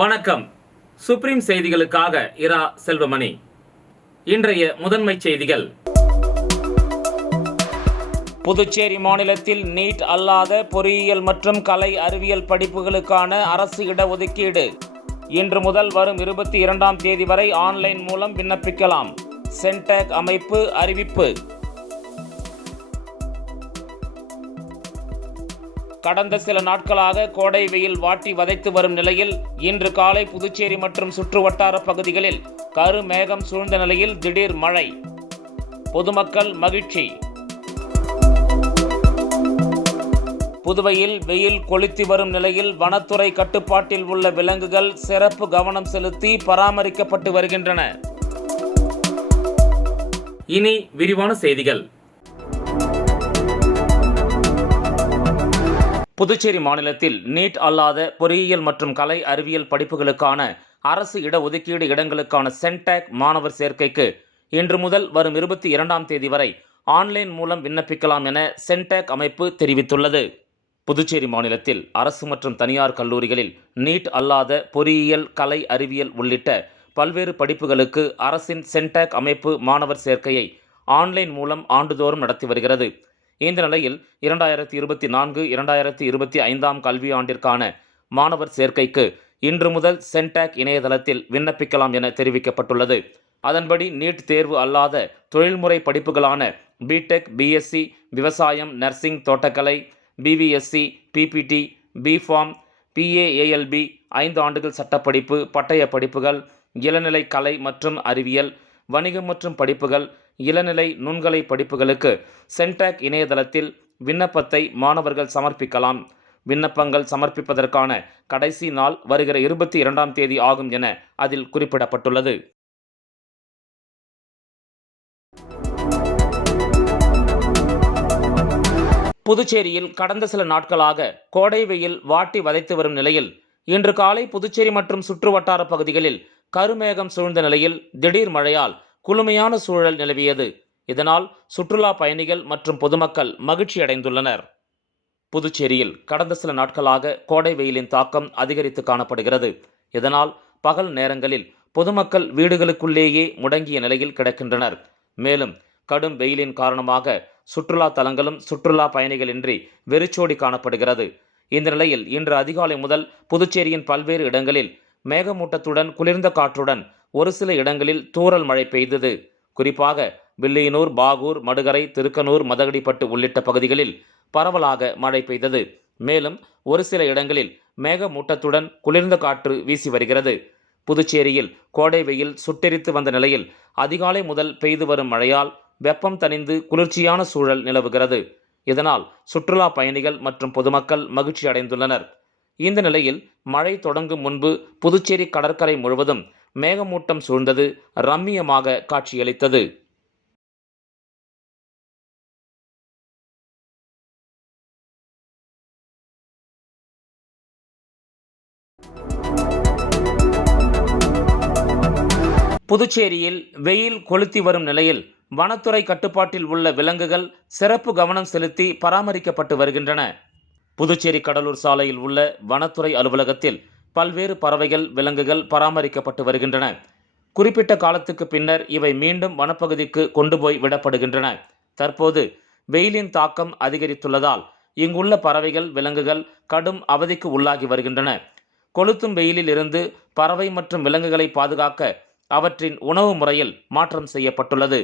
வணக்கம். சுப்ரீம் செய்திகளுக்காக இரா செல்வமணி. இன்றைய முதன்மை செய்திகள். புதுச்சேரி மாநிலத்தில் நீட் அல்லாத பொறியியல் மற்றும் கலை அறிவியல் படிப்புகளுக்கான அரசு இடஒதுக்கீடு இன்று முதல் வரும் 22ஆம் தேதி வரை ஆன்லைன் மூலம் விண்ணப்பிக்கலாம். சென்டாக் அமைப்பு அறிவிப்பு. கடந்த சில நாட்களாக கோடை வெயில் வாட்டி வதைத்து வரும் நிலையில் இன்று காலை புதுச்சேரி மற்றும் சுற்று வட்டார பகுதிகளில் கருமேகம் சூழ்ந்த நிலையில் திடீர் மழை. பொதுமக்கள் மகிழ்ச்சி. புதுவையில் வெயில் கொளுத்தி வரும் நிலையில் வனத்துறை கட்டுப்பாட்டில் உள்ள விலங்குகள் சிறப்பு கவனம் செலுத்தி பராமரிக்கப்பட்டு வருகின்றன. இனி விரிவான செய்திகள். புதுச்சேரி மாநிலத்தில் நீட் அல்லாத பொறியியல் மற்றும் கலை அறிவியல் படிப்புகளுக்கான அரசு இடஒதுக்கீடு இடங்களுக்கான சென்டாக் மாணவர் சேர்க்கைக்கு இன்று முதல் வரும் 22ஆம் தேதி வரை ஆன்லைன் மூலம் விண்ணப்பிக்கலாம் என சென்டாக் அமைப்பு தெரிவித்துள்ளது. புதுச்சேரி மாநிலத்தில் அரசு மற்றும் தனியார் கல்லூரிகளில் நீட் அல்லாத பொறியியல், கலை அறிவியல் உள்ளிட்ட பல்வேறு படிப்புகளுக்கு அரசின் சென்டாக் அமைப்பு மாணவர் சேர்க்கையை ஆன்லைன் மூலம் ஆண்டுதோறும் நடத்தி வருகிறது. இந்த நிலையில் 2024-2025 கல்வியாண்டிற்கான மாணவர் சேர்க்கைக்கு இன்று முதல் சென்டாக் இணையதளத்தில் விண்ணப்பிக்கலாம் என தெரிவிக்கப்பட்டுள்ளது. அதன்படி நீட் தேர்வு அல்லாத தொழில்முறை படிப்புகளான பிடெக், பிஎஸ்சி, விவசாயம், நர்சிங், தோட்டக்கலை, பிவிஎஸ்சி, பிபிடி, பிஃபார்ம், பிஏஏஎல்பி, 5 ஆண்டுகள் சட்டப்படிப்பு, பட்டய படிப்புகள், இளநிலை கலை மற்றும் அறிவியல், வணிகம் மற்றும் படிப்புகள், இளநிலை நுண்கலை படிப்புகளுக்கு சென்டாக் இணையதளத்தில் விண்ணப்பத்தை மாணவர்கள் சமர்ப்பிக்கலாம். விண்ணப்பங்கள் சமர்ப்பிப்பதற்கான கடைசி நாள் வருகிற 22ஆம் தேதி ஆகும் என அதில் குறிப்பிடப்பட்டுள்ளது. புதுச்சேரியில் கடந்த சில நாட்களாக கோடை வெயில் வாட்டி வதைத்து வரும் நிலையில் இன்று காலை புதுச்சேரி மற்றும் சுற்று வட்டார பகுதிகளில் கருமேகம் சூழ்ந்த நிலையில் திடீர் மழையால் குளுமையான சூழல் நிலவியது. இதனால் சுற்றுலா பயணிகள் மற்றும் பொதுமக்கள் மகிழ்ச்சி அடைந்துள்ளனர். புதுச்சேரியில் கடந்த சில நாட்களாக கோடை வெயிலின் தாக்கம் அதிகரித்து காணப்படுகிறது. இதனால் பகல் நேரங்களில் பொதுமக்கள் வீடுகளுக்குள்ளேயே முடங்கிய நிலையில் கிடக்கின்றனர். மேலும் கடும் வெயிலின் காரணமாக சுற்றுலா தலங்களும் சுற்றுலா பயணிகளின்றி வெறிச்சோடி காணப்படுகிறது. இந்த நிலையில் இன்று அதிகாலை முதல் புதுச்சேரியின் பல்வேறு இடங்களில் மேகமூட்டத்துடன் குளிர்ந்த காற்றுடன் ஒரு சில இடங்களில் தூறல் மழை பெய்தது. குறிப்பாக வில்லியனூர், பாகூர், மடுகரை, திருக்கனூர், மதகடிப்பட்டு உள்ளிட்ட பகுதிகளில் பரவலாக மழை பெய்தது. மேலும் ஒரு சில இடங்களில் மேகமூட்டத்துடன் குளிர்ந்த காற்று வீசி வருகிறது. புதுச்சேரியில் கோடை வெயில் சுட்டெரித்து வந்த நிலையில் அதிகாலை முதல் பெய்து வரும் மழையால் வெப்பம் தணிந்து குளிர்ச்சியான சூழல் நிலவுகிறது. இதனால் சுற்றுலா பயணிகள் மற்றும் பொதுமக்கள் மகிழ்ச்சி அடைந்துள்ளனர். இந்த நிலையில் மழை தொடங்கும் முன்பு புதுச்சேரி கடற்கரை முழுவதும் மேகமூட்டம் சூழ்ந்தது ரம்மியமாக காட்சியளித்தது. புதுச்சேரியில் வெயில் கொளுத்தி வரும் நிலையில் வனத்துறை கட்டுப்பாட்டில் உள்ள விலங்குகள் சிறப்பு கவனம் செலுத்தி பராமரிக்கப்பட்டு வருகின்றன. புதுச்சேரி கடலூர் சாலையில் உள்ள வனத்துறை அலுவலகத்தில் பல்வேறு பறவைகள், விலங்குகள் பராமரிக்கப்பட்டு வருகின்றன. குறிப்பிட்ட காலத்துக்கு பின்னர் இவை மீண்டும் வனப்பகுதிக்கு கொண்டு போய் விடப்படுகின்றன. தற்போது வெயிலின் தாக்கம் அதிகரித்துள்ளதால் இங்குள்ள பறவைகள், விலங்குகள் கடும் அவதிக்கு உள்ளாகி வருகின்றன. கொளுத்தும் வெயிலில் இருந்து பறவை மற்றும் விலங்குகளை பாதுகாக்க அவற்றின் உணவு முறையில் மாற்றம் செய்யப்பட்டுள்ளது.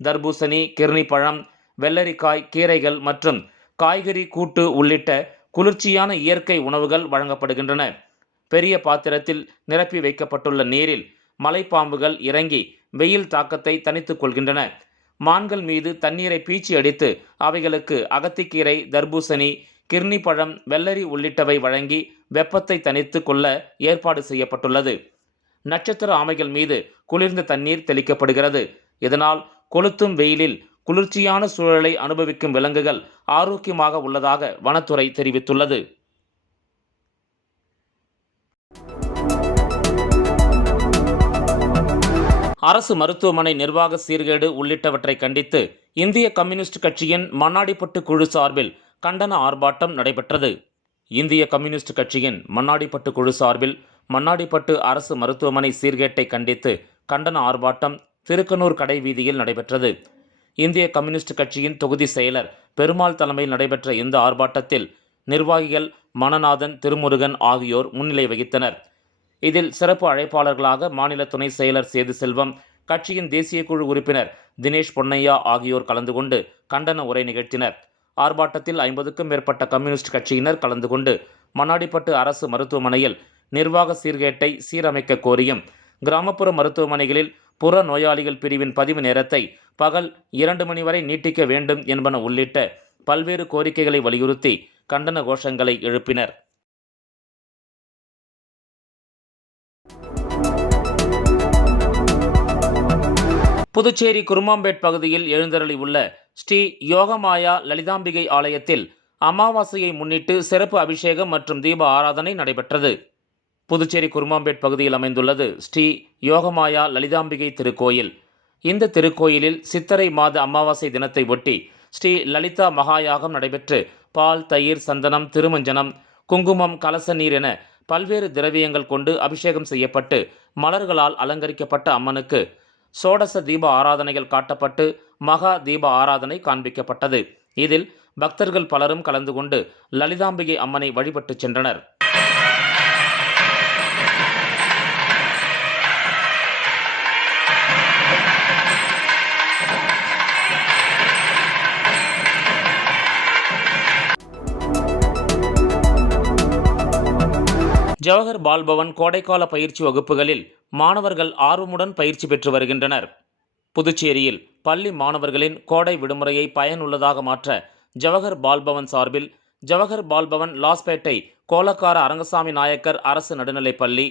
தர்பூசணி, கிர்னி பழம், வெள்ளரிக்காய், கீரைகள் மற்றும் காய்கறி கூட்டு உள்ளிட்ட குளிர்ச்சியான இயற்கை உணவுகள் வழங்கப்படுகின்றன. பெரிய பாத்திரத்தில் நிரப்பி வைக்கப்பட்டுள்ள நீரில் மலைப்பாம்புகள் இறங்கி வெயில் தாக்கத்தை தணித்துக் கொள்கின்றன. மான்கள் மீது தண்ணீரை பீச்சி அடித்து அவைகளுக்கு அகத்திக்கீரை, தர்பூசணி, கிர்னி பழம், வெள்ளரி உள்ளிட்டவை வழங்கி வெப்பத்தை தணித்து கொள்ள ஏற்பாடு செய்யப்பட்டுள்ளது. நட்சத்திர ஆமைகள் மீது குளிர்ந்த தண்ணீர் தெளிக்கப்படுகிறது. இதனால் கொளுத்தும் வெயிலில் குளிர்ச்சியான சூழலை அனுபவிக்கும் விலங்குகள் ஆரோக்கியமாக உள்ளதாக வனத்துறை தெரிவித்துள்ளது. அரசு மருத்துவமனை நிர்வாக சீர்கேடு உள்ளிட்டவற்றை கண்டித்து இந்திய கம்யூனிஸ்ட் கட்சியின் மண்ணாடிப்பட்டு குழு சார்பில் கண்டன ஆர்ப்பாட்டம் நடைபெற்றது. இந்திய கம்யூனிஸ்ட் கட்சியின் மண்ணாடிப்பட்டு குழு சார்பில் மண்ணாடிப்பட்டு அரசு மருத்துவமனை சீர்கேட்டை கண்டித்து கண்டன ஆர்ப்பாட்டம் திருக்கனூர் கடை வீதியில் நடைபெற்றது. இந்திய கம்யூனிஸ்ட் கட்சியின் தொகுதி செயலர் பெருமாள் தலைமையில் நடைபெற்ற இந்த ஆர்ப்பாட்டத்தில் நிர்வாகிகள் மணநாதன், திருமுருகன் ஆகியோர் முன்னிலை வகித்தனர். இதில் சிறப்பு அழைப்பாளர்களாக மாநில துணை செயலர் சேது செல்வம், கட்சியின் தேசிய குழு உறுப்பினர் தினேஷ் பொன்னையா ஆகியோர் கலந்து கொண்டு கண்டன உரை நிகழ்த்தினர். ஆர்ப்பாட்டத்தில் 50க்கும் மேற்பட்ட கம்யூனிஸ்ட் கட்சியினர் கலந்து கொண்டு மண்ணாடிப்பட்டு அரசு மருத்துவமனையில் நிர்வாக சீர்கேட்டை சீரமைக்க கோரியும், கிராமப்புற மருத்துவமனைகளில் புற நோயாளிகள் பிரிவின் பதிவு நேரத்தை பகல் 2 மணி வரை நீட்டிக்க வேண்டும் என்பன உள்ளிட்ட பல்வேறு கோரிக்கைகளை வலியுறுத்தி கண்டன கோஷங்களை எழுப்பினர். புதுச்சேரி குருமாம்பேட் பகுதியில் எழுந்தருளி உள்ள ஸ்ரீ யோகமாயா லலிதாம்பிகை ஆலயத்தில் அமாவாசையை முன்னிட்டு சிறப்பு அபிஷேகம் மற்றும் தீப ஆராதனை நடைபெற்றது. புதுச்சேரி குருமாம்பேட் பகுதியில் அமைந்துள்ளது ஸ்ரீ யோகமாயா லலிதாம்பிகை திருக்கோயில். இந்த திருக்கோயிலில் சித்திரை மாத அமாவாசை தினத்தை ஒட்டி ஸ்ரீ லலிதா மகாயாகம் நடைபெற்று பால், தயிர், சந்தனம், திருமஞ்சனம், குங்குமம், கலச நீர் என பல்வேறு திரவியங்கள் கொண்டு அபிஷேகம் செய்யப்பட்டு மலர்களால் அலங்கரிக்கப்பட்ட அம்மனுக்கு சோடச தீப ஆராதனைகள் காட்டப்பட்டு மகா தீப ஆராதனை காண்பிக்கப்பட்டது. இதில் பக்தர்கள் பலரும் கலந்து கொண்டு லலிதாம்பிகை அம்மனை வழிபட்டு சென்றனர். ஜவஹர் பால்பவன் கோடைக்கால பயிற்சி வகுப்புகளில் மாணவர்கள் ஆர்வமுடன் பயிற்சி பெற்று வருகின்றனர். புதுச்சேரியில் பள்ளி மாணவர்களின் கோடை விடுமுறையை பயனுள்ளதாக மாற்ற ஜவஹர் பால்பவன் சார்பில் ஜவஹர் பால்பவன் லாஸ்பேட்டை கோலக்கார அரங்கசாமி நாயக்கர் அரசு நடுநிலைப்பள்ளி,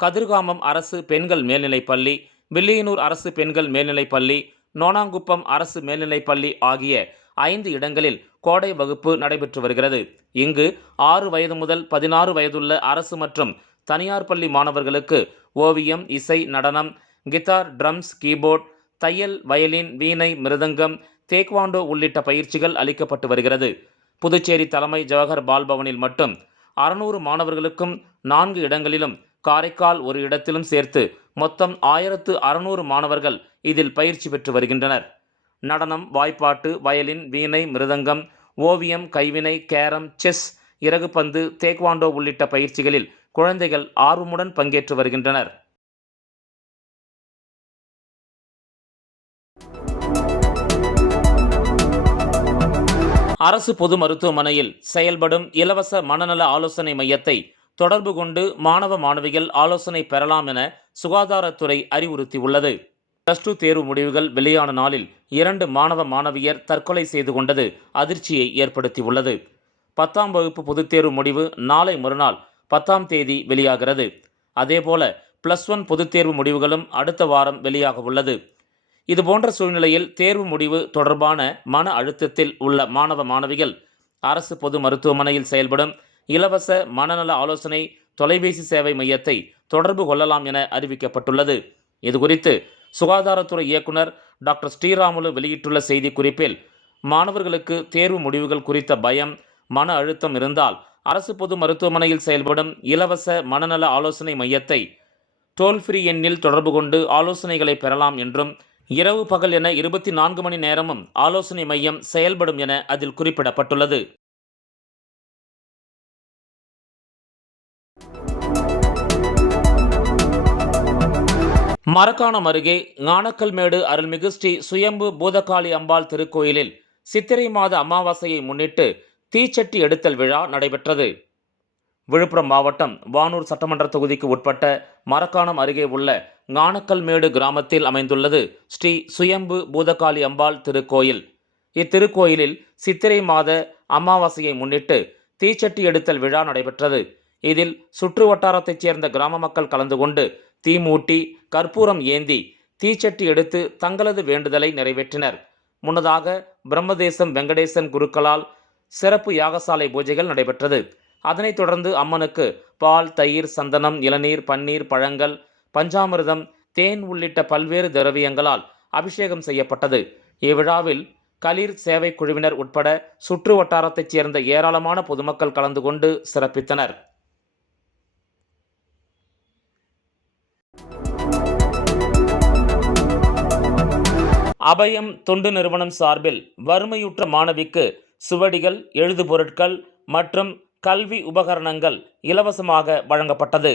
கதிர்காமம் அரசு பெண்கள் மேல்நிலைப்பள்ளி, வில்லியனூர் அரசு பெண்கள் மேல்நிலைப்பள்ளி, நோனாங்குப்பம் அரசு மேல்நிலைப்பள்ளி ஆகிய 5 இடங்களில் கோடை வகுப்பு நடைபெற்று வருகிறது. இங்கு 6 வயது முதல் 16 வயதுள்ள அரசு மற்றும் தனியார் பள்ளி மாணவர்களுக்கு ஓவியம், இசை, நடனம், கிட்டார், ட்ரம்ஸ், கீபோர்ட், தையல், வயலின், வீணை, மிருதங்கம், தேக்வாண்டோ உள்ளிட்ட பயிற்சிகள் அளிக்கப்பட்டு வருகிறது. புதுச்சேரி தலைமை ஜவஹர் பால்பவனில் மட்டும் 600 மாணவர்களுக்கும் 4 இடங்களிலும், காரைக்கால் ஒரு இடத்திலும் சேர்த்து மொத்தம் 1600 மாணவர்கள் இதில் பயிற்சி பெற்று வருகின்றனர். நடனம், வாய்ப்பாட்டு, வயலின், வீணை, மிருதங்கம், ஓவியம், கைவினை, கேரம், செஸ், இறகுப்பந்து, தேக்வாண்டோ உள்ளிட்ட பயிற்சிகளில் குழந்தைகள் ஆர்வமுடன் பங்கேற்று வருகின்றனர். அரசு பொது மருத்துவமனையில் செயல்படும் இலவச மனநல ஆலோசனை மையத்தை தொடர்பு கொண்டு மாணவ மாணவிகள் ஆலோசனை பெறலாம் என சுகாதாரத்துறை அறிவுறுத்தியுள்ளது. +2 தேர்வு முடிவுகள் வெளியான நாளில் 2 மாணவ மாணவியர் தற்கொலை செய்து கொண்டது அதிர்ச்சியை ஏற்படுத்தியுள்ளது. 10ஆம் வகுப்பு பொதுத்தேர்வு முடிவு நாளை மறுநாள் 10ஆம் தேதி வெளியாகிறது. அதேபோல +1 பொதுத்தேர்வு முடிவுகளும் அடுத்த வாரம் வெளியாக உள்ளது. இதுபோன்ற சூழ்நிலையில் தேர்வு முடிவு தொடர்பான மன அழுத்தத்தில் உள்ள மாணவ மாணவிகள் அரசு பொது மருத்துவமனையில் செயல்படும் இலவச மனநல ஆலோசனை தொலைபேசி சேவை மையத்தை தொடர்பு கொள்ளலாம் என அறிவிக்கப்பட்டுள்ளது. இதுகுறித்து சுகாதாரத்துறை இயக்குனர் டாக்டர் ஸ்ரீராமுலு வெளியிட்டுள்ள செய்தி குறிப்பில், மாணவர்களுக்கு தேர்வு முடிவுகள் குறித்த பயம், மன அழுத்தம் இருந்தால் அரசு பொது மருத்துவமனையில் செயல்படும் இலவச மனநல ஆலோசனை மையத்தை டோல் ஃப்ரீ எண்ணில் தொடர்பு கொண்டு ஆலோசனைகளை பெறலாம் என்றும், இரவு பகல் என 24 மணி நேரமும் ஆலோசனை மையம் செயல்படும் என அதில் குறிப்பிடப்பட்டுள்ளது. மரக்காணம் அருகே ஞானக்கல்மேடு அருள்மிகு ஸ்ரீ சுயம்பு பூதகாளி அம்பாள் திருக்கோயிலில் சித்திரை மாத அமாவாசையை முன்னிட்டு தீச்சட்டி எடுத்தல் விழா நடைபெற்றது. விழுப்புரம் மாவட்டம் வானூர் சட்டமன்ற தொகுதிக்கு உட்பட்ட மரக்காணம் அருகே உள்ள ஞானக்கல்மேடு கிராமத்தில் அமைந்துள்ளது ஸ்ரீ சுயம்பு பூதகாளி அம்பாள் திருக்கோயில். இத்திருக்கோயிலில் சித்திரை மாத அமாவாசையை முன்னிட்டு தீச்சட்டி எடுத்தல் விழா நடைபெற்றது. இதில் சுற்று வட்டாரத்தைச் சேர்ந்த கிராம மக்கள் கலந்து கொண்டு தீமூட்டி, கற்பூரம் ஏந்தி தீச்சட்டி எடுத்து தங்களது வேண்டுதலை நிறைவேற்றினர். முன்னதாக பிரம்மதேசம் வெங்கடேசன் குருக்களால் சிறப்பு யாகசாலை பூஜைகள் நடைபெற்றது. அதனைத் தொடர்ந்து அம்மனுக்கு பால், தயிர், சந்தனம், இளநீர், பன்னீர், பழங்கள், பஞ்சாமிர்தம், தேன் உள்ளிட்ட பல்வேறு திரவியங்களால் அபிஷேகம் செய்யப்பட்டது. இவ்விழாவில் களிர் சேவை குழுவினர் உட்பட சுற்று வட்டாரத்தைச் சேர்ந்த ஏராளமான பொதுமக்கள் கலந்து கொண்டு சிறப்பித்தனர். அபயம் தொண்டு நிறுவனம் சார்பில் வறுமையுற்ற மாணவிக்கு சுவடிகள், எழுதுபொருட்கள் மற்றும் கல்வி உபகரணங்கள் இலவசமாக வழங்கப்பட்டது.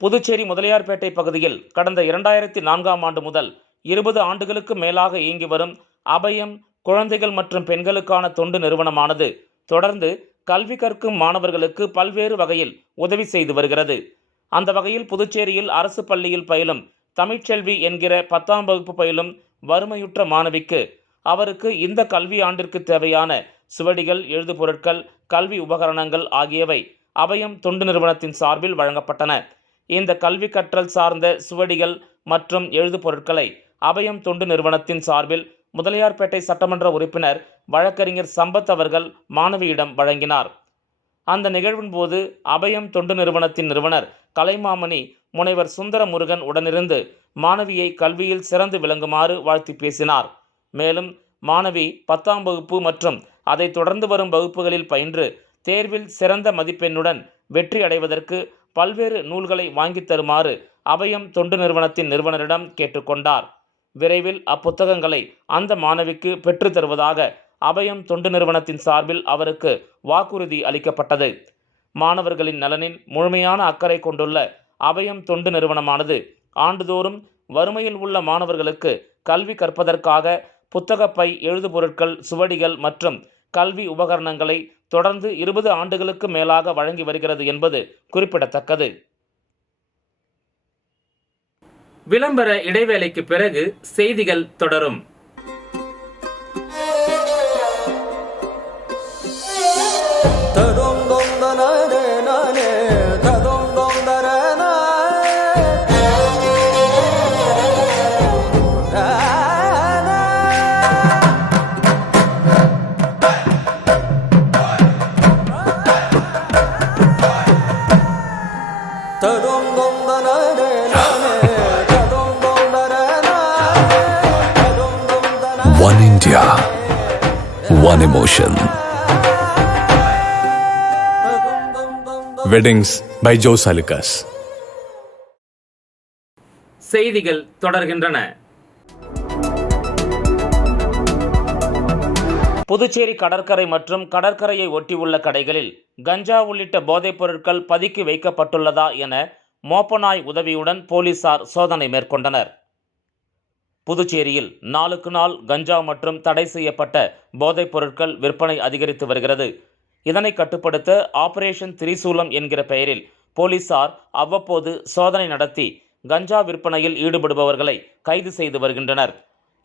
புதுச்சேரி முதலியார்பேட்டை பகுதியில் கடந்த 2004ஆம் ஆண்டு முதல் 20 ஆண்டுகளுக்கு மேலாக இயங்கி வரும் அபயம் குழந்தைகள் மற்றும் பெண்களுக்கான தொண்டு நிறுவனமானது தொடர்ந்து கல்வி கற்கும் மாணவர்களுக்கு பல்வேறு வகையில் உதவி செய்து வருகிறது. அந்த வகையில் புதுச்சேரியில் அரசு பள்ளியில் பயிலும் தமிழ்ச்செல்வி என்கிற 10ஆம் வகுப்பு பயிலும் வறுமையுற்ற மாணவிக்கு அவருக்கு இந்த கல்வி ஆண்டிற்கு தேவையான சுவடிகள், எழுதுபொருட்கள், கல்வி உபகரணங்கள் ஆகியவை அபயம் தொண்டு நிறுவனத்தின் சார்பில் வழங்கப்பட்டன. இந்த கல்வி கற்றல் சார்ந்த சுவடிகள் மற்றும் எழுதுபொருட்களை அபயம் தொண்டு நிறுவனத்தின் சார்பில் முதலியார்பேட்டை சட்டமன்ற உறுப்பினர் வழக்கறிஞர் சம்பத் அவர்கள் மாணவியிடம் வழங்கினார். அந்த நிகழ்வின் போது அபயம் தொண்டு நிறுவனத்தின் நிறுவனர் கலைமாமணி முனைவர் சுந்தர முருகன் உடனிருந்து மாணவியை கல்வியில் சிறந்து விளங்குமாறு வாழ்த்தி பேசினார். மேலும் மாணவி 10ஆம் வகுப்பு மற்றும் அதை தொடர்ந்து வரும் வகுப்புகளில் பயின்று தேர்வில் சிறந்த மதிப்பெண்ணுடன் வெற்றி அடைவதற்கு பல்வேறு நூல்களை வாங்கித் தருமாறு அபயம் தொண்டு நிறுவனத்தின் நிறுவனரிடம் கேட்டுக்கொண்டார். விரைவில் அப்புத்தகங்களை அந்த மாணவிக்கு பெற்று தருவதாக அபயம் தொண்டு நிறுவனத்தின் சார்பில் அவருக்கு வாக்குறுதி அளிக்கப்பட்டது. மாணவர்களின் நலனில் முழுமையான அக்கறை கொண்டுள்ள அபயம் தொண்டு நிறுவனமானது ஆண்டுதோறும் வறுமையில் உள்ள மாணவர்களுக்கு கல்வி கற்பதற்காக புத்தகப்பை, எழுதுபொருட்கள், சுவடிகள் மற்றும் கல்வி உபகரணங்களை தொடர்ந்து 20 ஆண்டுகளுக்கு மேலாக வழங்கி வருகிறது என்பது குறிப்பிடத்தக்கது. விளம்பர இடைவேளைக்கு பிறகு செய்திகள் தொடரும். One India, one emotion. Weddings by Jose Alucas. செய்திகள் தொடர்கின்றன. புதுச்சேரி கடற்கரை மற்றும் கடற்கரையை ஒட்டியுள்ள கடைகளில் கஞ்சா உள்ளிட்ட போதைப் பொருட்கள் பதுக்கி வைக்கப்பட்டுள்ளதா என மோப்பநாய் உதவியுடன் போலீசார் சோதனை மேற்கொண்டனர். புதுச்சேரியில் நாளுக்கு நாள் கஞ்சா மற்றும் தடை செய்யப்பட்ட போதைப் பொருட்கள் விற்பனை அதிகரித்து வருகிறது. இதனை கட்டுப்படுத்த ஆபரேஷன் திரிசூலம் என்கிற பெயரில் போலீசார் அவ்வப்போது சோதனை நடத்தி கஞ்சா விற்பனையில் ஈடுபடுபவர்களை கைது செய்து வருகின்றனர்.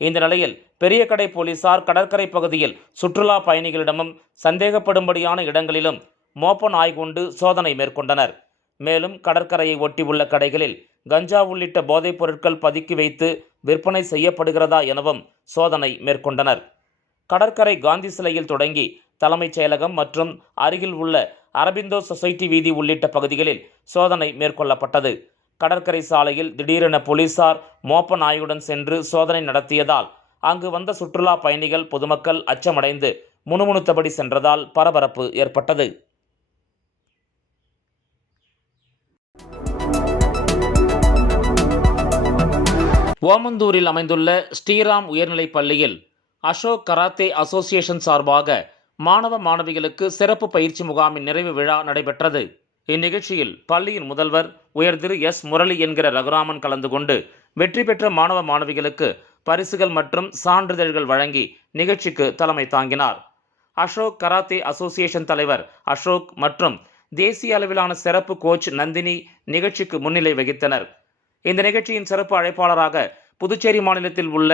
இந்த நிலையில் பெரிய கடை போலீசார் கடற்கரை பகுதியில் சுற்றுலா பயணிகளிடமும் சந்தேகப்படும்படியான இடங்களிலும் மோப்ப நாய் கொண்டு சோதனை மேற்கொண்டனர். மேலும் கடற்கரையை ஒட்டியுள்ள கடைகளில் கஞ்சா உள்ளிட்ட போதைப் பொருட்கள் பதுக்கி வைத்து விற்பனை செய்யப்படுகிறதா எனவும் சோதனை மேற்கொண்டனர். கடற்கரை காந்தி சிலையில் தொடங்கி தலைமைச் செயலகம் மற்றும் அருகில் உள்ள அரபிந்தோ சொசைட்டி வீதி உள்ளிட்ட பகுதிகளில் சோதனை மேற்கொள்ளப்பட்டது. கடற்கரை சாலையில் திடீரென போலீசார் மோப்ப நாயுடன் சென்று சோதனை நடத்தியதால் அங்கு வந்த சுற்றுலா பயணிகள், பொதுமக்கள் அச்சமடைந்து முணுமுணுத்தபடி சென்றதால் பரபரப்பு ஏற்பட்டது. ஓமந்தூரில் அமைந்துள்ள ஸ்ரீராம் உயர்நிலைப் பள்ளியில் அசோக் கராத்தே அசோசியேஷன் சார்பாக மாணவ மாணவிகளுக்கு சிறப்பு பயிற்சி முகாமின் நிறைவு விழா நடைபெற்றது. இந்நிகழ்ச்சியில் பள்ளியின் முதல்வர் உயர் திரு எஸ். முரளி என்கிற ரகுராமன் கலந்து கொண்டு வெற்றி பெற்ற மாணவ மாணவிகளுக்கு பரிசுகள் மற்றும் சான்றிதழ்கள் வழங்கி நிகழ்ச்சிக்கு தலைமை தாங்கினார். அசோக் கராத்தே அசோசியேஷன் தலைவர் அசோக் மற்றும் தேசிய அளவிலான சிறப்பு கோச் நந்தினி நிகழ்ச்சிக்கு முன்னிலை வகித்தனர். இந்த நிகழ்ச்சியின் சிறப்பு அழைப்பாளராக புதுச்சேரி மாநிலத்தில் உள்ள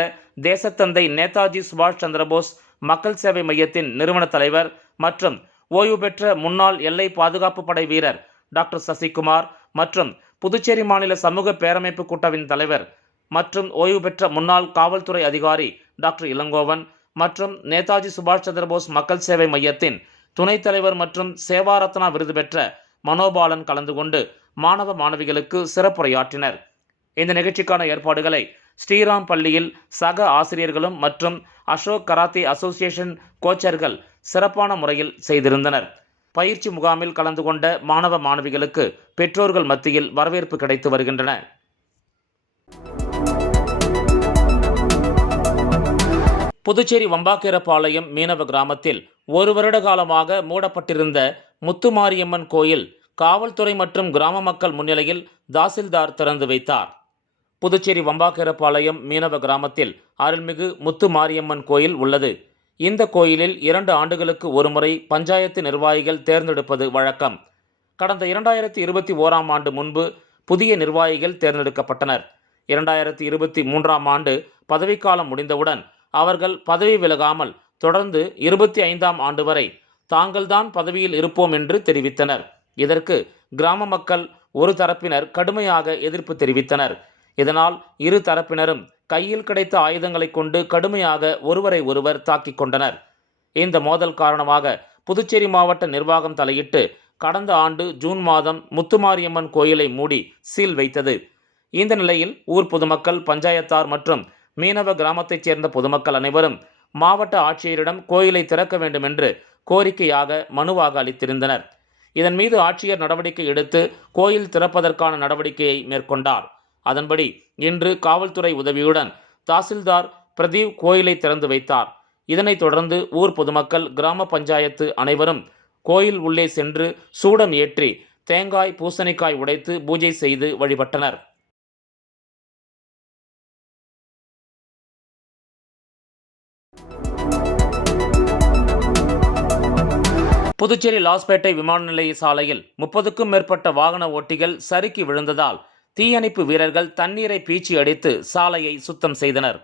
தேசத்தந்தை நேதாஜி சுபாஷ் சந்திரபோஸ் மக்கள் சேவை மையத்தின் நிறுவன தலைவர் மற்றும் ஓய்வு பெற்ற முன்னாள் எல்லை பாதுகாப்பு படை வீரர் டாக்டர் சசிகுமார் மற்றும் புதுச்சேரி மாநில சமூக பேரமைப்பு கூட்டவின் தலைவர் மற்றும் ஓய்வு பெற்ற முன்னாள் காவல்துறை அதிகாரி டாக்டர் இளங்கோவன் மற்றும் நேதாஜி சுபாஷ் சந்திரபோஸ் மக்கள் சேவை மையத்தின் துணைத் தலைவர் மற்றும் சேவாரத்னா விருது பெற்ற மனோபாலன் கலந்து கொண்டு மாணவ மாணவிகளுக்கு சிறப்புரையாற்றினர். இந்த நிகழ்ச்சிக்கான ஏற்பாடுகளை ஸ்ரீராம் பள்ளியில் சக ஆசிரியர்களும் மற்றும் அசோக் கராத்தே அசோசியேஷன் கோச்சர்கள் சிறப்பான முறையில் செய்திருந்தனர். பயிற்சி முகாமில் கலந்து கொண்ட மாணவ மாணவிகளுக்கு பெற்றோர்கள் மத்தியில் வரவேற்பு கிடைத்து வருகின்றன. புதுச்சேரி வம்பாக்கீரபாளையம் மீனவ கிராமத்தில் ஒரு வருட காலமாக மூடப்பட்டிருந்த முத்துமாரியம்மன் கோயில் காவல்துறை மற்றும் கிராம மக்கள் முன்னிலையில் தாசில்தார் திறந்து வைத்தார். புதுச்சேரி வம்பாக்கீரபாளையம் மீனவ கிராமத்தில் அருள்மிகு முத்துமாரியம்மன் கோயில் உள்ளது. இந்த கோயிலில் 2 ஆண்டுகளுக்கு ஒருமுறை பஞ்சாயத்து நிர்வாகிகள் தேர்ந்தெடுப்பது வழக்கம். கடந்த 2021ஆம் ஆண்டு முன்பு புதிய நிர்வாகிகள் தேர்ந்தெடுக்கப்பட்டனர். 2023ஆம் ஆண்டு பதவிக்காலம் முடிந்தவுடன் அவர்கள் பதவி விலகாமல் தொடர்ந்து 25ஆம் ஆண்டு வரை தாங்கள்தான் பதவியில் இருப்போம் என்று தெரிவித்தனர். இதற்கு கிராம மக்கள் ஒரு தரப்பினர் கடுமையாக எதிர்ப்பு தெரிவித்தனர். இதனால் இரு தரப்பினரும் கையில் கிடைத்த ஆயுதங்களை கொண்டு கடுமையாக ஒருவரை ஒருவர் தாக்கிக் கொண்டனர். இந்த மோதல் காரணமாக புதுச்சேரி மாவட்ட நிர்வாகம் தலையிட்டு கடந்த ஆண்டு ஜூன் மாதம் முத்துமாரியம்மன் கோயிலை மூடி சீல் வைத்தது. இந்த நிலையில் ஊர் பொதுமக்கள், பஞ்சாயத்தார் மற்றும் மீனவ கிராமத்தைச் சேர்ந்த பொதுமக்கள் அனைவரும் மாவட்ட ஆட்சியரிடம் கோயிலை திறக்க வேண்டும் என்று கோரிக்கையாக மனுவாக அளித்திருந்தனர். இதன் மீது ஆட்சியர் நடவடிக்கை எடுத்து கோயில் திறப்பதற்கான நடவடிக்கையை மேற்கொண்டார். அதன்படி இன்று காவல்துறை உதவியுடன் தாசில்தார் பிரதீப் கோயிலை திறந்து வைத்தார். இதனைத் தொடர்ந்து ஊர் பொதுமக்கள், கிராம பஞ்சாயத்து அனைவரும் கோயில் உள்ளே சென்று சூடம் ஏற்றி தேங்காய், பூசணிக்காய் உடைத்து பூஜை செய்து வழிபட்டனர். புதுச்சேரி லாஸ்பேட்டை விமான நிலைய சாலையில் 30க்கும் மேற்பட்ட வாகன ஓட்டிகள் சறுக்கி விழுந்ததால் தீயணைப்பு வீரர்கள் தண்ணீரை பீச்சி அடித்து சாலையை சுத்தம் செய்தனர்.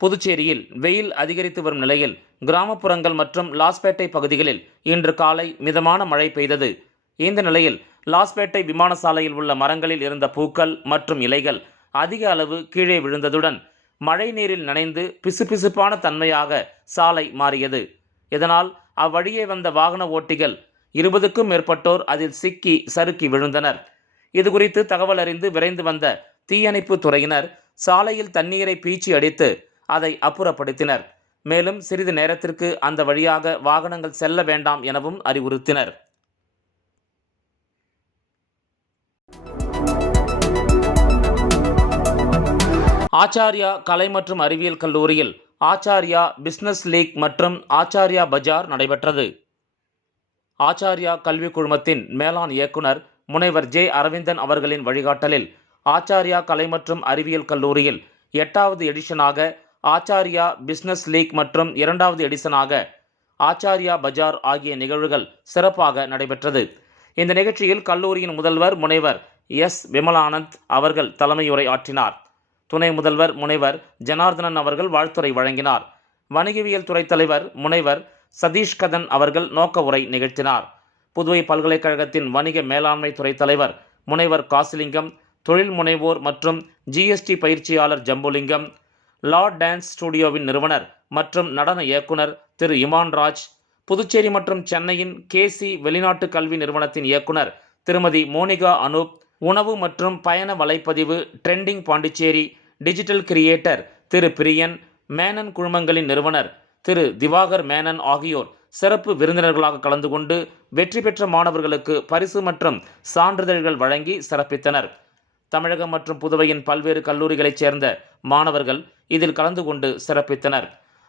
புதுச்சேரியில் வெயில் அதிகரித்து வரும் நிலையில் கிராமப்புறங்கள் மற்றும் லாஸ்பேட்டை பகுதிகளில் இன்று காலை மிதமான மழை பெய்தது. இந்த நிலையில் லாஸ்பேட்டை விமான சாலையில் உள்ள மரங்களில் இருந்த பூக்கள் மற்றும் இலைகள் அதிக அளவு கீழே விழுந்ததுடன் மழை நீரில் நனைந்து பிசுபிசுப்பான தன்மையாக சாலை மாறியது. இதனால் அவ்வழியே வந்த வாகன ஓட்டிகள் 20க்கும் மேற்பட்டோர் அதில் சிக்கி சறுக்கி விழுந்தனர். இதுகுறித்து தகவல் அறிந்து விரைந்து வந்த தீயணைப்பு துறையினர் சாலையில் தண்ணீரை பீச்சி அடித்து அதை அப்புறப்படுத்தினர். மேலும் சிறிது நேரத்திற்கு அந்த வழியாக வாகனங்கள் செல்ல வேண்டாம் எனவும் அறிவுறுத்தினர். ஆச்சாரியா கலை மற்றும் அறிவியல் கல்லூரியில் ஆச்சாரியா பிசினஸ் லீக் மற்றும் ஆச்சாரியா பஜார் நடைபெற்றது. ஆச்சாரியா கல்வி குழுமத்தின் மேலாண் இயக்குனர் முனைவர் ஜே. அரவிந்தன் அவர்களின் வழிகாட்டலில் ஆச்சாரியா கலை மற்றும் அறிவியல் கல்லூரியில் 8வது எடிஷனாக ஆச்சாரியா பிசினஸ் லீக் மற்றும் 2வது எடிஷனாக ஆச்சாரியா பஜார் ஆகிய நிகழ்வுகள் சிறப்பாக நடைபெற்றது. இந்த நிகழ்ச்சியில் கல்லூரியின் முதல்வர் முனைவர் எஸ். விமலானந்த் அவர்கள் தலைமையுரை ஆற்றினார். துணை முதல்வர் முனைவர் ஜனார்தனன் அவர்கள் வாழ்த்துரை வழங்கினார். வணிகவியல் துறை தலைவர் முனைவர் சதீஷ் கதன் அவர்கள் நோக்க உரை நிகழ்த்தினார். புதுவை பல்கலைக்கழகத்தின் வணிக மேலாண்மை துறை தலைவர் முனைவர் காசிலிங்கம், தொழில் முனைவோர் மற்றும் ஜிஎஸ்டி பயிற்சியாளர் ஜம்புலிங்கம், லா டான்ஸ் ஸ்டுடியோவின் நிறுவனர் மற்றும் நடன இயக்குனர் திரு இமான்ராஜ், புதுச்சேரி மற்றும் சென்னையின் கேசி வெளிநாட்டு கல்வி நிறுவனத்தின் இயக்குனர் திருமதி மோனிகா அனூப், உணவு மற்றும் பயண வலைப்பதிவு ட்ரெண்டிங் பாண்டிச்சேரி டிஜிட்டல் கிரியேட்டர் திரு பிரியன், மேனன் குழுமங்களின் நிறுவனர் திரு திவாகர் மேனன் ஆகியோர் சிறப்பு விருந்தினர்களாக கலந்து கொண்டு வெற்றி பெற்ற மாணவர்களுக்கு பரிசு மற்றும் சான்றிதழ்கள் வழங்கி சிறப்பித்தனர். தமிழகம் மற்றும் புதுவையின் பல்வேறு கல்லூரிகளைச் சேர்ந்த மாணவர்கள் இதில் கலந்து கொண்டு சிறப்பித்தனர்.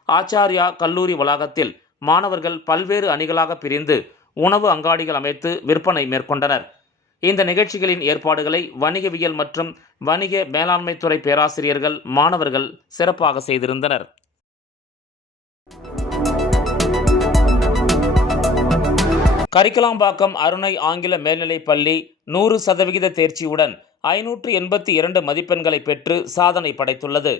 ஆச்சாரியா கல்லூரி வளாகத்தில் மாணவர்கள் பல்வேறு அணிகளாக பிரிந்து உணவு அங்காடிகள் அமைத்து விற்பனை மேற்கொண்டனர். இந்த நிகழ்ச்சிகளின் ஏற்பாடுகளை வணிகவியல் மற்றும் வணிக மேலாண்மை துறை பேராசிரியர்கள், மாணவர்கள் சிறப்பாக செய்திருந்தனர். கரிக்கலாம்பாக்கம் அருணை ஆங்கில மேல்நிலைப் பள்ளி 100% தேர்ச்சியுடன் 582 மதிப்பெண்களை பெற்று சாதனை படைத்துள்ளது.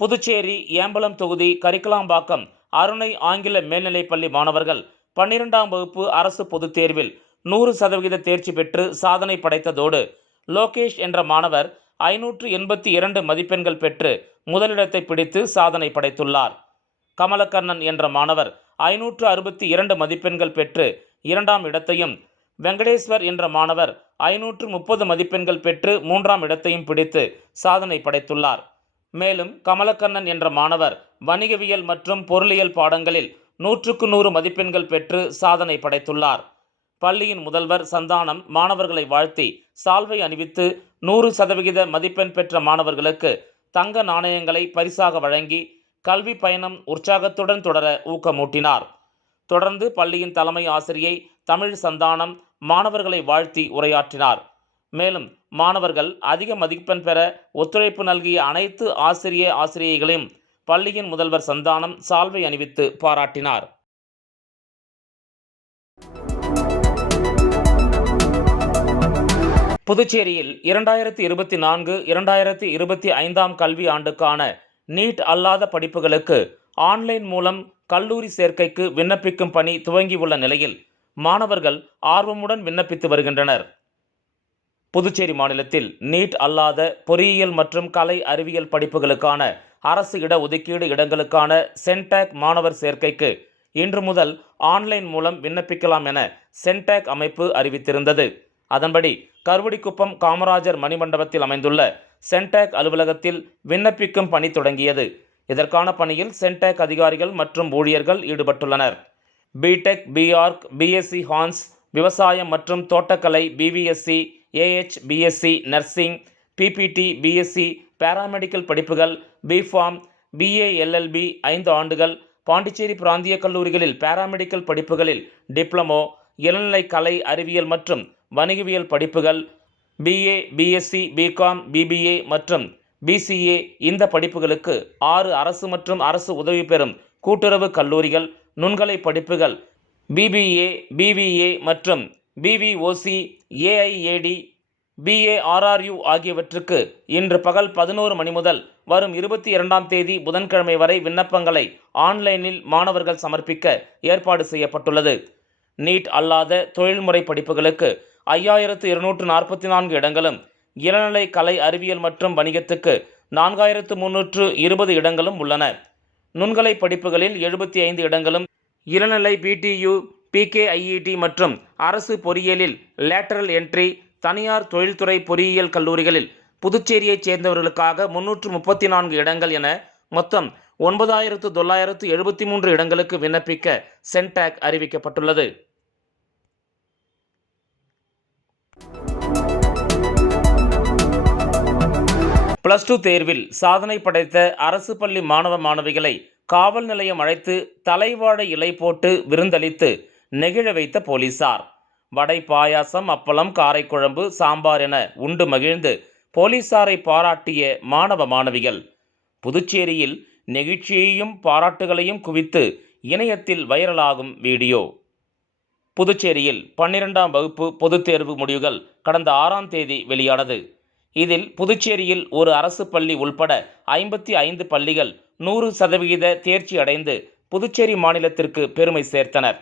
புதுச்சேரி ஏம்பலம் தொகுதி கரிக்கலாம்பாக்கம் அருணை ஆங்கில மேல்நிலைப் பள்ளி மாணவர்கள் 12ஆம் வகுப்பு அரசு பொதுத் தேர்வில் 100% தேர்ச்சி பெற்று சாதனை படைத்ததோடு லோகேஷ் என்ற மாணவர் 582 மதிப்பெண்கள் பெற்று முதலிடத்தை பிடித்து சாதனை படைத்துள்ளார். கமலக்கண்ணன் என்ற மாணவர் 562 மதிப்பெண்கள் பெற்று 2ஆம் இடத்தையும், வெங்கடேஸ்வர் என்ற மாணவர் 530 மதிப்பெண்கள் பெற்று 3ஆம் இடத்தையும் பிடித்து சாதனை படைத்துள்ளார். மேலும் கமலக்கண்ணன் என்ற மாணவர் வணிகவியல் மற்றும் பொருளியல் பாடங்களில் 100க்கு 100 மதிப்பெண்கள் பெற்று சாதனை படைத்துள்ளார். பள்ளியின் முதல்வர் சந்தானம் மாணவர்களை வாழ்த்தி சால்வை அணிவித்து 100% மதிப்பெண் பெற்ற மாணவர்களுக்கு தங்க நாணயங்களை பரிசாக வழங்கி கல்வி பயணம் உற்சாகத்துடன் தொடர ஊக்கமூட்டினார். தொடர்ந்து பள்ளியின் தலைமை ஆசிரியை தமிழ் சந்தானம் மாணவர்களை வாழ்த்தி உரையாற்றினார். மேலும் மாணவர்கள் அதிக மதிப்பெண் பெற ஒத்துழைப்பு நல்கிய அனைத்து ஆசிரியைகளையும் பள்ளியின் முதல்வர் சந்தானம் சால்வை அணிவித்து பாராட்டினார். புதுச்சேரியில் 2024-2025 கல்வி ஆண்டுக்கான நீட் அல்லாத படிப்புகளுக்கு ஆன்லைன் மூலம் கல்லூரி சேர்க்கைக்கு விண்ணப்பிக்கும் பணி துவங்கியுள்ள நிலையில் மாணவர்கள் ஆர்வமுடன் விண்ணப்பித்து வருகின்றனர். புதுச்சேரி மாநிலத்தில் நீட் அல்லாத பொறியியல் மற்றும் கலை அறிவியல் படிப்புகளுக்கான அரசு இடஒதுக்கீடு இடங்களுக்கான சென்டாக் மாணவர் சேர்க்கைக்கு இன்று முதல் ஆன்லைன் மூலம் விண்ணப்பிக்கலாம் என சென்டாக் அமைப்பு அறிவித்திருந்தது. அதன்படி கருவடிக்குப்பம் காமராஜர் மணிமண்டபத்தில் அமைந்துள்ள சென்டாக் அலுவலகத்தில் விண்ணப்பிக்கும் பணி தொடங்கியது. இதற்கான பணியில் சென்டாக் அதிகாரிகள் மற்றும் ஊழியர்கள் ஈடுபட்டுள்ளனர். பிடெக், பிஆர்க், பிஎஸ்சி ஹான்ஸ், விவசாயம் மற்றும் தோட்டக்கலை, BVSc, AH, BSc nursing, BPT, BSc paramedical படிப்புகள், பிஃபார்ம், பிஏஎல்எல்பி 5 ஆண்டுகள், பாண்டிச்சேரி பிராந்திய கல்லூரிகளில் பாராமெடிக்கல் படிப்புகளில் டிப்ளமோ, இளநிலை கலை அறிவியல் மற்றும் வணிகவியல் படிப்புகள், பிஏ, பிஎஸ்சி, பிகாம், பிபிஏ மற்றும் பிசிஏ இந்த படிப்புகளுக்கு 6 அரசு மற்றும் அரசு உதவி பெறும் கூட்டுறவு கல்லூரிகள், நுண்கலை படிப்புகள், பிபிஏ, பிவிஏ மற்றும் பிவிஓசி, ஏஐஏடி, பிஏஆர்ஆர்யூ ஆகியவற்றுக்கு இன்று பகல் 11 மணி முதல் வரும் 22ஆம் தேதி புதன்கிழமை வரை விண்ணப்பங்களை ஆன்லைனில் மாணவர்கள் சமர்ப்பிக்க ஏற்பாடு செய்யப்பட்டுள்ளது. நீட் அல்லாத தொழில்முறை படிப்புகளுக்கு 5244 இடங்களும், இளநிலை கலை அறிவியல் மற்றும் வணிகத்துக்கு 4320 இடங்களும் உள்ளன. நுண்கலை படிப்புகளில் 75 இடங்களும், இளநிலை பிடியு, பிகேஐஇடி மற்றும் அரசு பொறியியலில் லேட்டரல் என்ட்ரி, தனியார் தொழில்துறை பொறியியல் கல்லூரிகளில் புதுச்சேரியைச் சேர்ந்தவர்களுக்காக 334 இடங்கள் என மொத்தம் 9973 இடங்களுக்கு விண்ணப்பிக்க சென்டாக் அறிவிக்கப்பட்டுள்ளது. +2 தேர்வில் சாதனை படைத்த அரசு பள்ளி மாணவ மாணவிகளை காவல் நிலையம் அழைத்து தலைவாழை இலை போட்டு விருந்தளித்து நெகிழ வைத்த போலீசார். வடை, பாயாசம், அப்பளம், காரைக்குழம்பு, சாம்பார் என உண்டு மகிழ்ந்து போலீசாரை பாராட்டிய மாணவ மாணவிகள். புதுச்சேரியில் நெகிழ்ச்சியையும் பாராட்டுகளையும் குவித்து இணையத்தில் வைரலாகும் வீடியோ. புதுச்சேரியில் 12ஆம் வகுப்பு பொதுத் தேர்வு முடிவுகள் கடந்த 6ஆம் தேதி வெளியானது. இதில் புதுச்சேரியில் ஒரு அரசு பள்ளி உள்பட 55 பள்ளிகள் 100% தேர்ச்சி அடைந்து புதுச்சேரி மாநிலத்திற்கு பெருமை சேர்த்தனர்.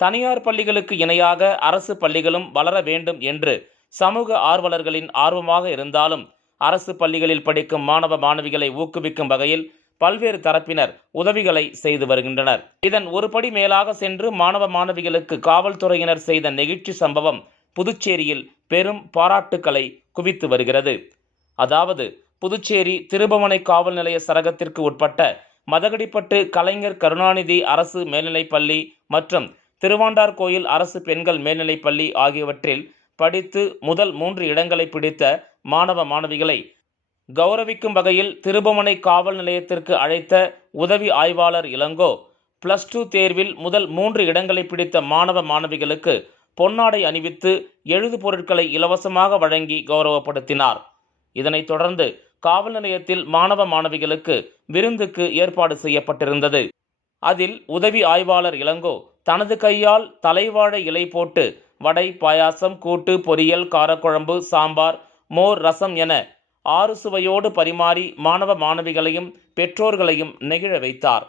தனியார் பள்ளிகளுக்கு இணையாக அரசு பள்ளிகளும் வளர வேண்டும் என்று சமூக ஆர்வலர்களின் ஆர்வமாக இருந்தாலும் அரசு பள்ளிகளில் படிக்கும் மாணவ மாணவிகளை ஊக்குவிக்கும் வகையில் பல்வேறு தரப்பினர் உதவிகளை செய்து வருகின்றனர். இதன் ஒருபடி மேலாக சென்று மாணவ மாணவிகளுக்கு காவல்துறையினர் செய்த நெகிழ்ச்சி சம்பவம் புதுச்சேரியில் பெரும் பாராட்டுக்களை குவித்து வருகிறது. அதாவது புதுச்சேரி திருபுவனை காவல் நிலைய சரகத்திற்கு உட்பட்ட மதகடிப்பட்டு கலைஞர் கருணாநிதி அரசு மேல்நிலைப்பள்ளி மற்றும் திருவாண்டார்கோயில் அரசு பெண்கள் மேல்நிலைப்பள்ளி ஆகியவற்றில் படித்து முதல் 3 இடங்களை பிடித்த மாணவ மாணவிகளை கௌரவிக்கும் வகையில் திருபுவனை காவல் நிலையத்திற்கு அழைத்த உதவி ஆய்வாளர் இளங்கோ +2 தேர்வில் முதல் 3 இடங்களை பிடித்த மாணவ மாணவிகளுக்கு பொன்னாடை அணிவித்து எழுது பொருட்களை இலவசமாக வழங்கி கௌரவப்படுத்தினார். இதனைத் தொடர்ந்து காவல் நிலையத்தில் மாணவ மாணவிகளுக்கு விருந்துக்கு ஏற்பாடு செய்யப்பட்டிருந்தது. அதில் உதவி ஆய்வாளர் இளங்கோ தனது கையால் தலைவாழை இலை போட்டு வடை, பாயாசம், கூட்டு, பொரியல், காரக்குழம்பு, சாம்பார், மோர், ரசம் என 6 சுவையோடு பரிமாறி மாணவ மாணவிகளையும் பெற்றோர்களையும் நெகிழ வைத்தார்.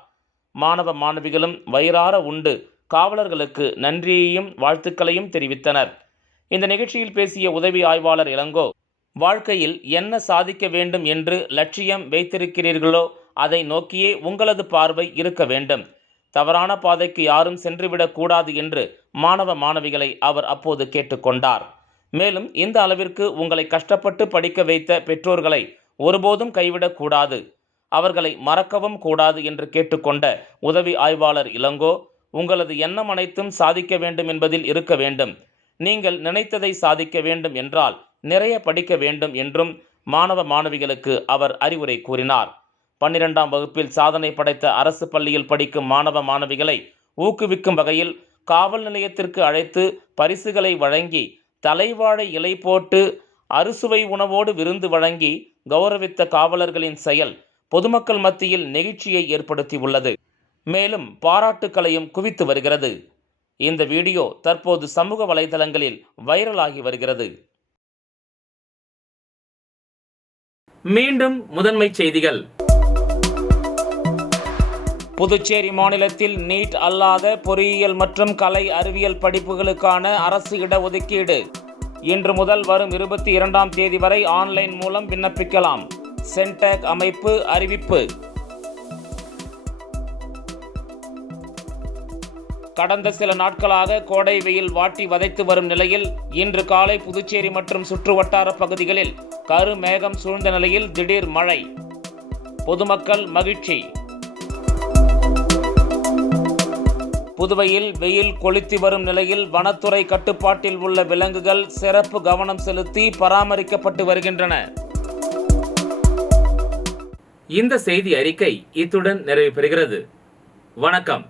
மாணவ மாணவிகளும் வயிறார உண்டு காவலர்களுக்கு நன்றியையும் வாழ்த்துக்களையும் தெரிவித்தனர். இந்த நிகழ்ச்சியில் பேசிய உதவி ஆய்வாளர் இளங்கோ, வாழ்க்கையில் என்ன சாதிக்க வேண்டும் என்று லட்சியம் வைத்திருக்கிறீர்களோ அதை நோக்கியே உங்களது பார்வை இருக்க வேண்டும். தவறான பாதைக்கு யாரும் சென்றுவிடக் கூடாது என்று மாணவ மாணவிகளை அவர் அப்போது கேட்டுக்கொண்டார். மேலும் இந்த அளவிற்கு உங்களை கஷ்டப்பட்டு படிக்க வைத்த பெற்றோர்களை ஒருபோதும் கைவிடக்கூடாது, அவர்களை மறக்கவும் கூடாது என்று கேட்டுக்கொண்ட உதவி ஆய்வாளர் இளங்கோ, உங்களது எண்ணம் அனைத்தும் சாதிக்க வேண்டும் என்பதில் இருக்க வேண்டும். நீங்கள் நினைத்ததை சாதிக்க வேண்டும் என்றால் நிறைய படிக்க வேண்டும் என்றும் மாணவ மாணவிகளுக்கு அவர் அறிவுரை கூறினார். 12ஆம் வகுப்பில் சாதனை படைத்த அரசு பள்ளியில் படிக்கும் மாணவ மாணவிகளை ஊக்குவிக்கும் வகையில் காவல் நிலையத்திற்கு அழைத்து பரிசுகளை வழங்கி தலைவாழை இலை போட்டு அறுசுவை உணவோடு விருந்து வழங்கி கௌரவித்த காவலர்களின் செயல் பொதுமக்கள் மத்தியில் நெகிழ்ச்சியை ஏற்படுத்தியுள்ளது. மேலும் பாராட்டுக்களையும் குவித்து வருகிறது. இந்த வீடியோ தற்போது சமூக வலைதளங்களில் வைரலாகி வருகிறது. மீண்டும் முதன்மை செய்திகள். புதுச்சேரி மாநிலத்தில் நீட் அல்லாத பொறியியல் மற்றும் கலை அறிவியல் படிப்புகளுக்கான அரசு இடஒதுக்கீடு இன்று முதல் வரும் 22ஆம் தேதி வரை ஆன்லைன் மூலம் விண்ணப்பிக்கலாம். சென்டாக் அமைப்பு அறிவிப்பு. கடந்த சில நாட்களாக கோடை வெயில் வாட்டி வதைத்து வரும் நிலையில் இன்று காலை புதுச்சேரி மற்றும் சுற்றுவட்டார பகுதிகளில் கருமேகம் சூழ்ந்த நிலையில் திடீர் மழை. பொதுமக்கள் மகிழ்ச்சி. புதுவையில் வெயில் கொளுத்தி வரும் நிலையில் வனத்துறை கட்டுப்பாட்டில் உள்ள விலங்குகள் சிறப்பு கவனம் செலுத்தி பராமரிக்கப்பட்டு வருகின்றன. இந்த செய்தி அறிக்கை இத்துடன் நிறைவு பெறுகிறது. வணக்கம்.